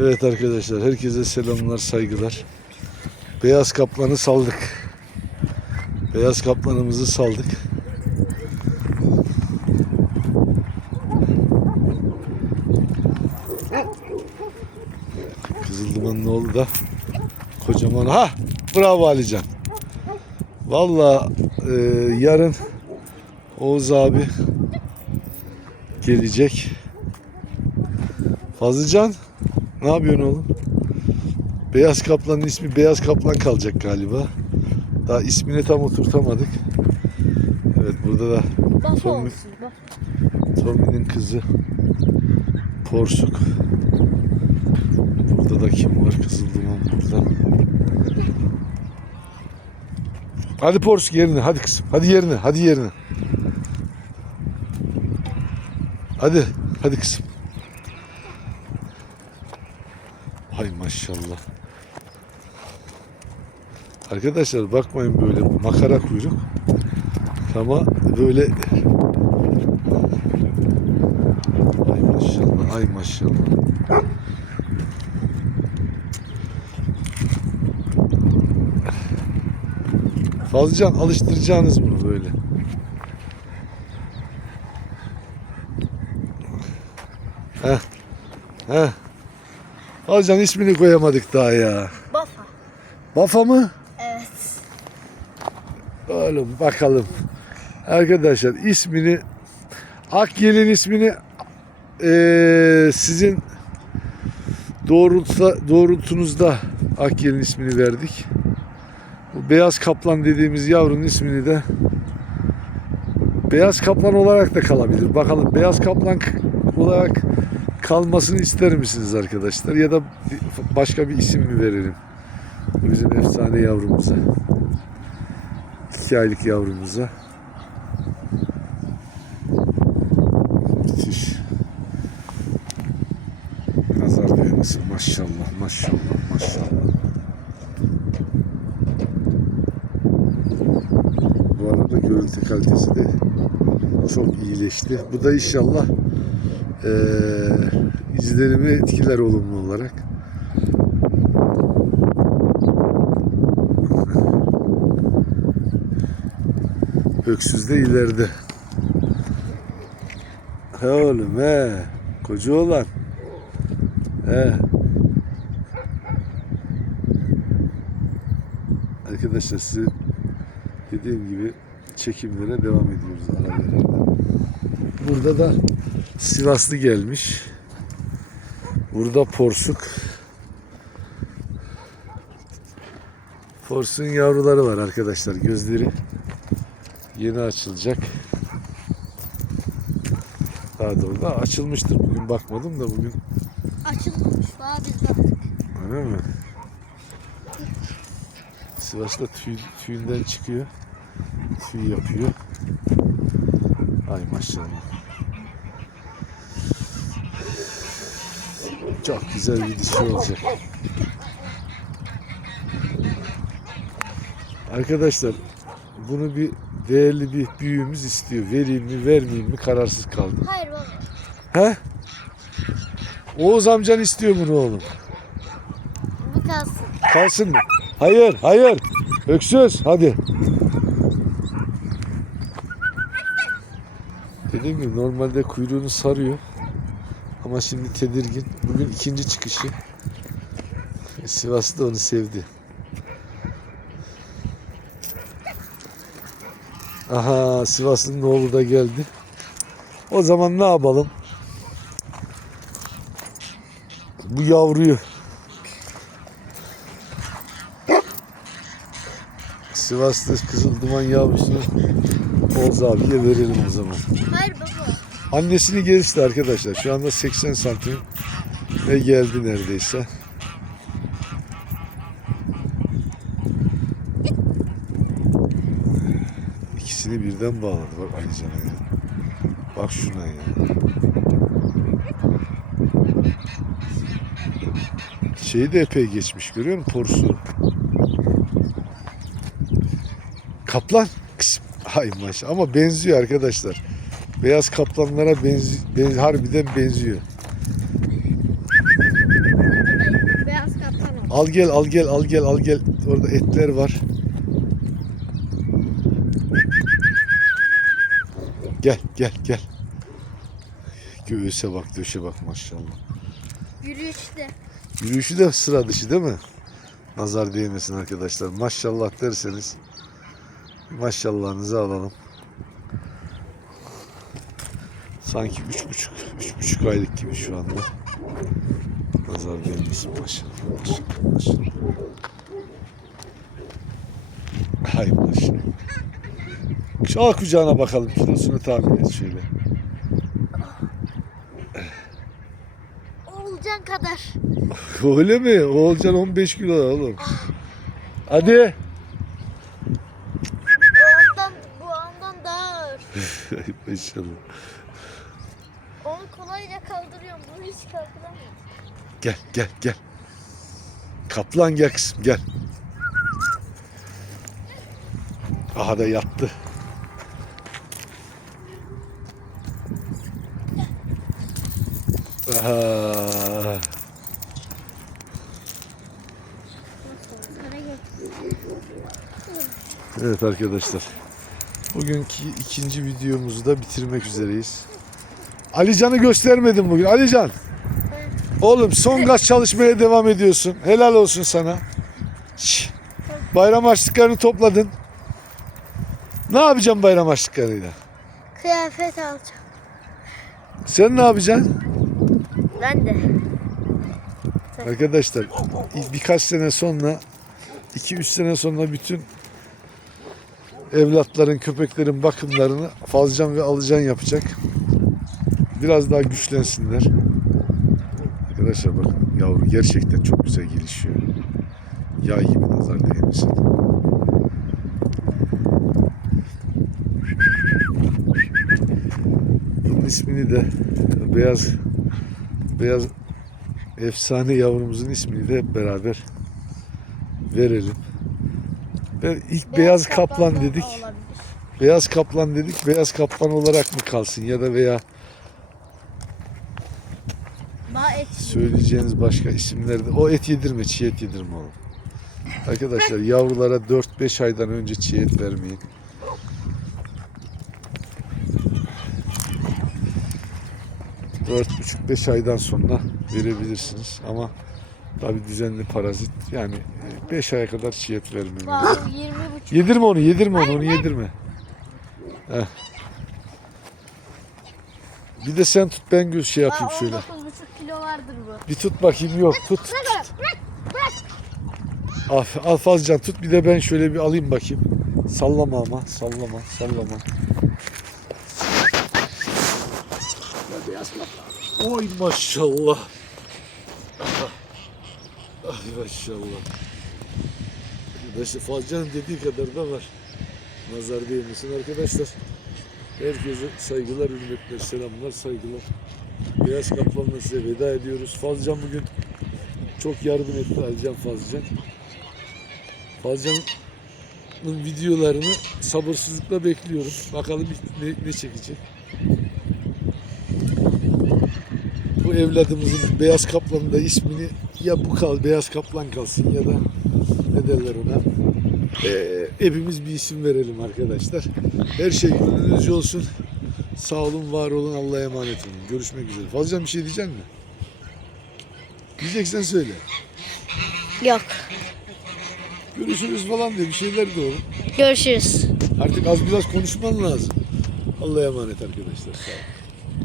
Evet arkadaşlar herkese selamlar saygılar. Beyaz kaplanı saldık. Beyaz kaplanımızı saldık. Kızılduman'ın oğlu da kocaman. Ha bravo Alican. Valla e, yarın Oğuz abi gelecek. Fazlıcan ne yapıyorsun oğlum? Beyaz Kaplan'ın ismi Beyaz Kaplan kalacak galiba. Daha ismini tam oturtamadık. Evet burada da Tommy. Tommy'nin kızı Porsuk. Burada da kim var? Kızılduman burada. Hadi Porsuk yerine. Hadi kızım. Hadi yerine. Hadi yerine. Hadi. Hadi kızım. Hay maşallah. Arkadaşlar bakmayın böyle makara kuyruk. Ama böyle Ay maşallah, ay maşallah. Fazlacan alıştıracağınız bunu böyle. Heh. Heh. Fazlacan ismini koyamadık daha ya. Bafa. Bafa mı? Evet. Oğlum bakalım. Arkadaşlar ismini Akyel'in ismini eee, sizin doğrultuda, doğrultunuzda Akyel'in ismini verdik. Bu beyaz kaplan dediğimiz yavrunun ismini de beyaz kaplan olarak da kalabilir. Bakalım beyaz kaplan olarak kalmasını ister misiniz arkadaşlar? Ya da başka bir isim mi verelim? Bizim efsane yavrumuza. 2 aylık yavrumuza. Müthiş. Nazar değmesin maşallah maşallah maşallah. Bu arada görüntü kalitesi de çok iyileşti. Bu da inşallah eee izlerimi etkiler olumlu olarak. Öksüz de ileride. He oğlum he. Koca olan. He. Arkadaşlar size dediğim gibi çekimlere devam ediyoruz ara. Burada da Sivaslı gelmiş. Burada porsuk. Porsun yavruları var arkadaşlar. Gözleri yeni açılacak. Daha doğrusu da açılmıştır. Bugün bakmadım da bugün Açılmamış. Daha biz baktık. öyle mi? Sivas'ta tüy, tüyünden çıkıyor. Tüy yapıyor. Ay maşallah. Çok güzel bir dişi olacak. Arkadaşlar bunu bir değerli bir büyüğümüz istiyor. Vereyim mi vermeyeyim mi kararsız kaldım. Hayır baba. He? Oğuz amcan istiyor bunu oğlum. Bu kalsın. Kalsın mı? Hayır, hayır. Öksüz, hadi. Dediğim gibi normalde kuyruğunu sarıyor. Ama şimdi tedirgin. Bugün ikinci çıkışı. Sivaslı da onu sevdi. Aha Sivaslı'nın oğlu da geldi. O zaman ne yapalım? Bu yavruyu Sivas'ta Kızılduman yavrusunu Oğuz abiye verelim o zaman. Hayır baba. Annesini gelişti arkadaşlar. Şu anda 80 santim ve geldi neredeyse. İkisini birden bağladı. Bak Alican'a ya. Bak şuna ya. Şeyi de epey geçmiş görüyor musun? Porsu. Kaplan. Kıs. Hay maşallah. Ama benziyor arkadaşlar. Beyaz kaplanlara benzi, ben, harbiden benziyor. Al gel al gel al gel al gel. Orada etler var. Gel gel gel. Göğüse bak döşe bak maşallah. Yürüyüşte. Yürüyüşü de sıra dışı değil mi? Nazar değmesin arkadaşlar. Maşallah derseniz maşallahınızı alalım. Sanki üç buçuk, üç buçuk aylık gibi şu anda. Nazar değmesin maşallah, maşallah, maşallah. Hay maşallah. Al kucağına bakalım kilosunu tahmin et şöyle. Oğulcan kadar. Öyle mi? Oğulcan 15 kilo oğlum. Hadi. O ondan, bu ondan daha ağır. Maşallah. Onu kolayca kaldırıyorum. Bunu Gel gel gel. Kaplan gel kızım gel. Aha da yattı. Aha. Evet arkadaşlar. Bugünkü ikinci videomuzu da bitirmek üzereyiz. Alican'ı göstermedim bugün. Alican. Oğlum son gaz çalışmaya devam ediyorsun. Helal olsun sana. Şş, Bayram harçlıklarını topladın. Ne yapacağım bayram harçlıklarıyla? Kıyafet alacağım. Sen ne yapacaksın? Ben de. Arkadaşlar birkaç sene sonra 2-3 sene sonra bütün evlatların, köpeklerin bakımlarını Fazcan ve Alıcan yapacak. Biraz daha güçlensinler. Arkadaşlar bakın yavru gerçekten çok güzel gelişiyor. Yay gibi nazar değmesin. Bunun ismini de beyaz beyaz efsane yavrumuzun ismini de hep beraber verelim. Ben ilk beyaz, kaplan da dedik. Beyaz kaplan dedik. Beyaz kaplan olarak mı kalsın ya da veya Et. söyleyeceğiniz başka isimlerde o et yedirme, çiğ et yedirme oğlum. Arkadaşlar yavrulara 4-5 aydan önce çiğ et vermeyin. Dört buçuk beş aydan sonra verebilirsiniz ama tabi düzenli parazit yani 5 aya kadar çiğ et vermeyin. Bak 20 buçuk. Yedirme onu, yedirme onu, onu yedirme. Heh. Bir de sen tut ben göz şey yapayım şöyle. 19 buçuk kilo vardır bu. Bir tut bakayım yok tut. Al, al Fazcan tut bir de ben şöyle bir alayım bakayım. Sallama ama sallama sallama. Oy maşallah. Ay maşallah. Arkadaşlar Fazcan'ın dediği kadar da var. Nazar değmesin arkadaşlar. Herkese saygılar, hürmetler, selamlar, saygılar. Beyaz Kaplan'la size veda ediyoruz. Fazcan bugün çok yardım etti Alican Fazcan. Fazcan'ın videolarını sabırsızlıkla bekliyorum. Bakalım ne, ne çekecek. Bu evladımızın Beyaz Kaplan'ın da ismini ya bu kal Beyaz Kaplan kalsın ya da ne derler ona. Ee, hepimiz bir isim verelim arkadaşlar. Her şey gönlünüzce olsun. Sağ olun, var olun, Allah'a emanet olun. Görüşmek üzere. Fazla bir şey diyecek misin? Diyeceksen söyle. Yok. Görüşürüz falan diye bir şeyler de olur. Görüşürüz. Artık az biraz konuşman lazım. Allah'a emanet arkadaşlar. Sağ olun.